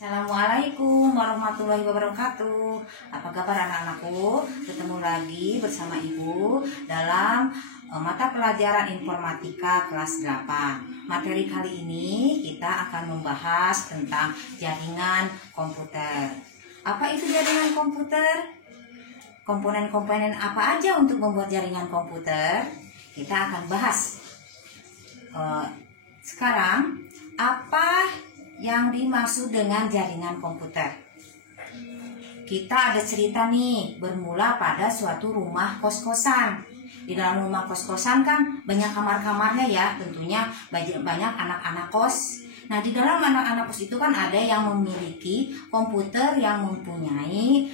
Assalamualaikum warahmatullahi wabarakatuh. Apa kabar anak-anakku? Ketemu lagi bersama Ibu dalam mata pelajaran informatika kelas 8. Materi kali ini kita akan membahas tentang jaringan komputer. Apa itu jaringan komputer? Komponen-komponen apa aja untuk membuat jaringan komputer? Kita akan bahas. Sekarang, apa yang dimaksud dengan jaringan komputer? Kita ada cerita nih, bermula pada suatu rumah kos-kosan. Di dalam rumah kos-kosan kan banyak kamar-kamarnya ya, tentunya banyak anak-anak kos. Nah, di dalam anak-anak kos itu kan ada yang memiliki komputer yang mempunyai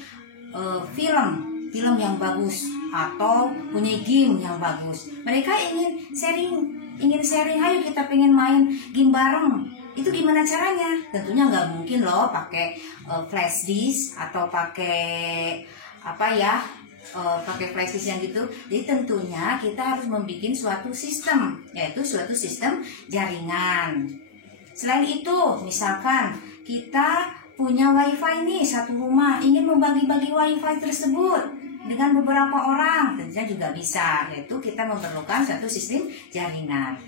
film yang bagus atau punya game yang bagus. Mereka ingin sharing, ayo kita pengen main game bareng. Itu gimana caranya? Tentunya nggak mungkin loh pakai flash disk atau pakai pakai flash disk yang gitu. Jadi tentunya kita harus membuat suatu sistem, yaitu suatu sistem jaringan. Selain itu, misalkan kita punya wifi nih, satu rumah ingin membagi-bagi wifi tersebut dengan beberapa orang, tentunya juga bisa, yaitu kita memerlukan suatu sistem jaringan.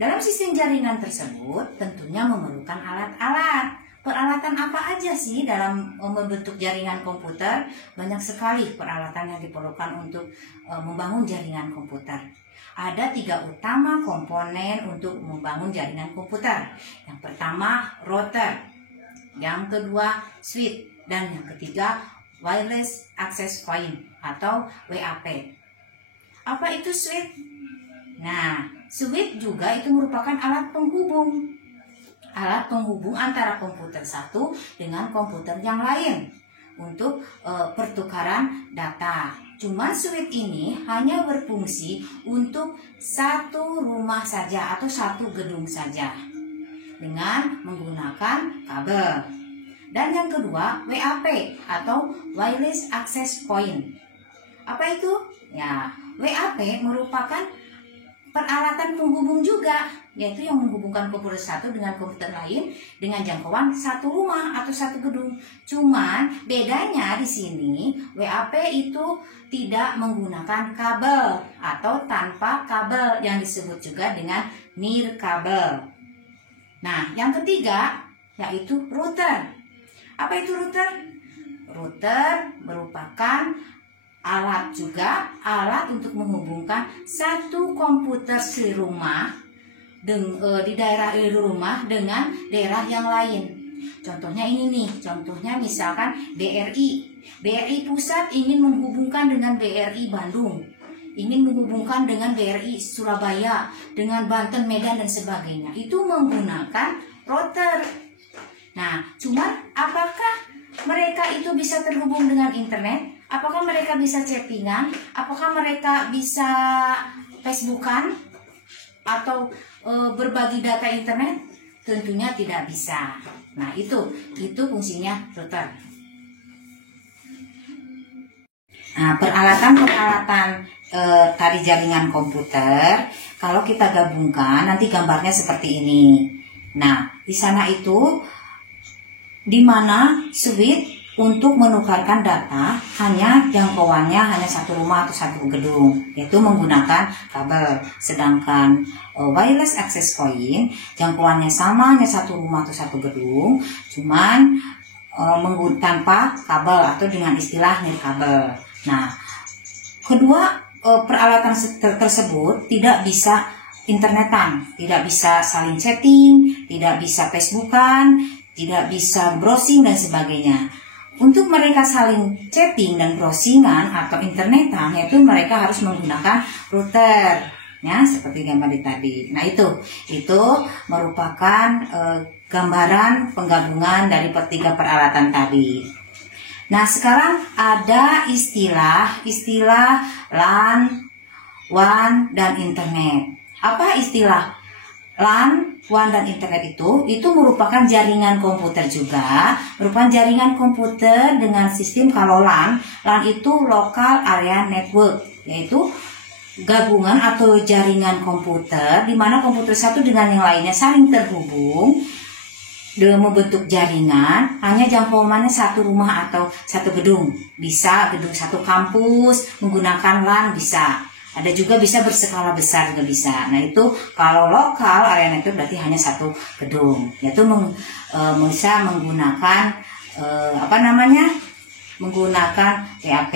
Dalam sistem jaringan tersebut tentunya memerlukan alat-alat. Peralatan apa aja sih dalam membentuk jaringan komputer? Banyak sekali peralatan yang diperlukan untuk membangun jaringan komputer. Ada 3 utama komponen untuk membangun jaringan komputer. Yang pertama router, yang kedua switch, dan yang ketiga wireless access point atau WAP. Apa itu switch? Nah, switch juga itu merupakan alat penghubung antara komputer satu dengan komputer yang lain untuk pertukaran data. Cuman switch ini hanya berfungsi untuk satu rumah saja atau satu gedung saja dengan menggunakan kabel. Dan yang kedua WAP atau wireless access point. Apa itu? Ya, WAP merupakan peralatan penghubung juga, yaitu yang menghubungkan komputer satu dengan komputer lain dengan jangkauan satu rumah atau satu gedung. Cuman bedanya di sini WAP itu tidak menggunakan kabel atau tanpa kabel yang disebut juga dengan nirkabel. Nah, yang ketiga yaitu router. Apa itu router? Router merupakan alat untuk menghubungkan satu komputer serumah di daerah rumah dengan daerah yang lain. Contohnya ini nih, misalkan BRI pusat ingin menghubungkan dengan BRI Bandung, ingin menghubungkan dengan BRI Surabaya, dengan Banten, Medan dan sebagainya. Itu menggunakan router. Nah, cuman apakah mereka itu bisa terhubung dengan internet? Apakah mereka bisa chattingan? Apakah mereka bisa Facebookan atau berbagi data internet? Tentunya tidak bisa. Nah, itu fungsinya router. Nah, peralatan tadi jaringan komputer, kalau kita gabungkan nanti gambarnya seperti ini. Nah, di sana itu di mana switch untuk menukarkan data hanya jangkauannya hanya satu rumah atau satu gedung, yaitu menggunakan kabel. Sedangkan wireless access point jangkauannya sama, hanya satu rumah atau satu gedung, cuman tanpa kabel atau dengan istilah nirkabel. Nah, kedua peralatan tersebut tidak bisa internetan, tidak bisa saling chatting, tidak bisa Facebookan, tidak bisa browsing dan sebagainya. Untuk mereka saling chatting dan browsingan atau internetan, yaitu mereka harus menggunakan router, ya seperti gambar tadi. Nah, itu merupakan gambaran penggabungan dari 3 peralatan tadi. Nah, sekarang ada istilah LAN, WAN, dan internet. Apa istilah LAN, WAN, dan internet itu merupakan jaringan komputer juga, merupakan jaringan komputer dengan sistem. Kalau LAN itu Local Area Network, yaitu gabungan atau jaringan komputer di mana komputer satu dengan yang lainnya saling terhubung membentuk jaringan, hanya jangkauannya satu rumah atau satu gedung. Bisa gedung satu kampus, menggunakan LAN bisa. Ada juga bisa berskala besar juga bisa. Nah itu kalau lokal area network berarti hanya satu gedung. Yaitu bisa menggunakan menggunakan WAP.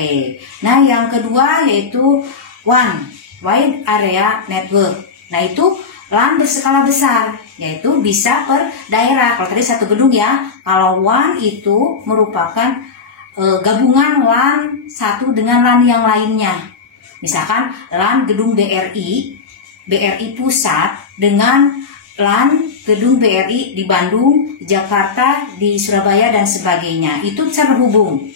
Nah yang kedua yaitu WAN, Wide Area Network. Nah itu LAN berskala besar, yaitu bisa per daerah. Kalau tadi satu gedung ya, kalau WAN itu merupakan gabungan LAN satu dengan LAN yang lainnya. Misalkan LAN gedung BRI pusat dengan LAN gedung BRI di Bandung, di Jakarta, di Surabaya dan sebagainya. Itu terhubung.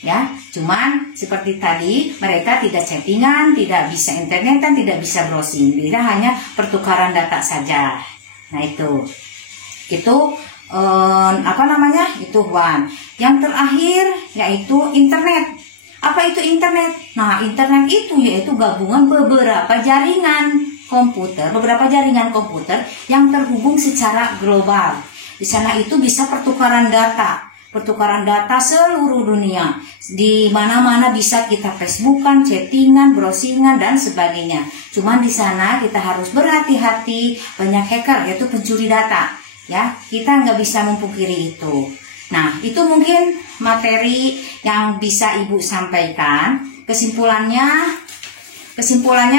Ya, cuman seperti tadi mereka tidak chattingan, tidak bisa internetan, tidak bisa browsing, tidak hanya pertukaran data saja. Nah itu itu WAN. Yang terakhir yaitu internet. Apa itu internet? Nah, internet itu yaitu gabungan beberapa jaringan komputer yang terhubung secara global. Di sana itu bisa pertukaran data seluruh dunia. Di mana-mana bisa kita Facebookan, chattingan, browsingan dan sebagainya. Cuman di sana kita harus berhati-hati, banyak hacker yaitu pencuri data. Ya, kita nggak bisa memungkiri itu. Nah, itu mungkin materi yang bisa Ibu sampaikan. Kesimpulannya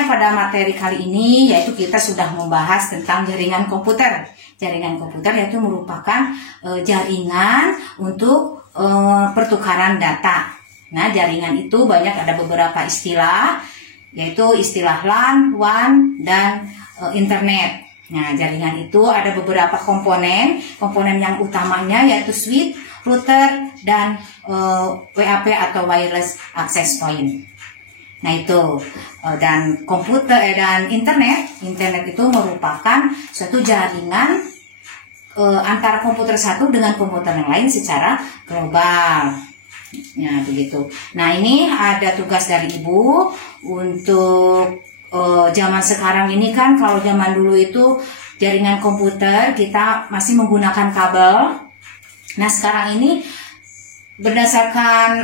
pada materi kali ini yaitu kita sudah membahas tentang jaringan komputer. Jaringan komputer yaitu merupakan jaringan untuk pertukaran data. Nah, jaringan itu banyak ada beberapa istilah, yaitu istilah LAN, WAN, dan internet. Nah, jaringan itu ada beberapa komponen yang utamanya yaitu switch, router, dan WAP atau wireless access point. Nah itu, dan internet itu merupakan suatu jaringan antara komputer satu dengan komputer yang lain secara global. Ya begitu. Nah ini ada tugas dari Ibu untuk zaman sekarang ini kan, kalau zaman dulu itu jaringan komputer kita masih menggunakan kabel. Nah sekarang ini berdasarkan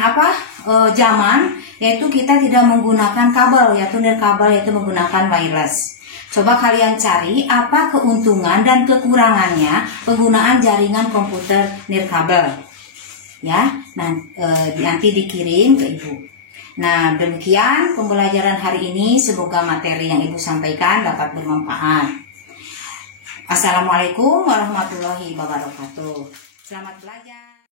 zaman, yaitu kita tidak menggunakan kabel, yaitu nirkabel, yaitu menggunakan wireless. Coba kalian cari apa keuntungan dan kekurangannya penggunaan jaringan komputer nirkabel. Ya, nanti dikirim ke Ibu. Nah, demikian pembelajaran hari ini. Semoga materi yang Ibu sampaikan dapat bermanfaat. Assalamualaikum warahmatullahi wabarakatuh. Selamat belajar.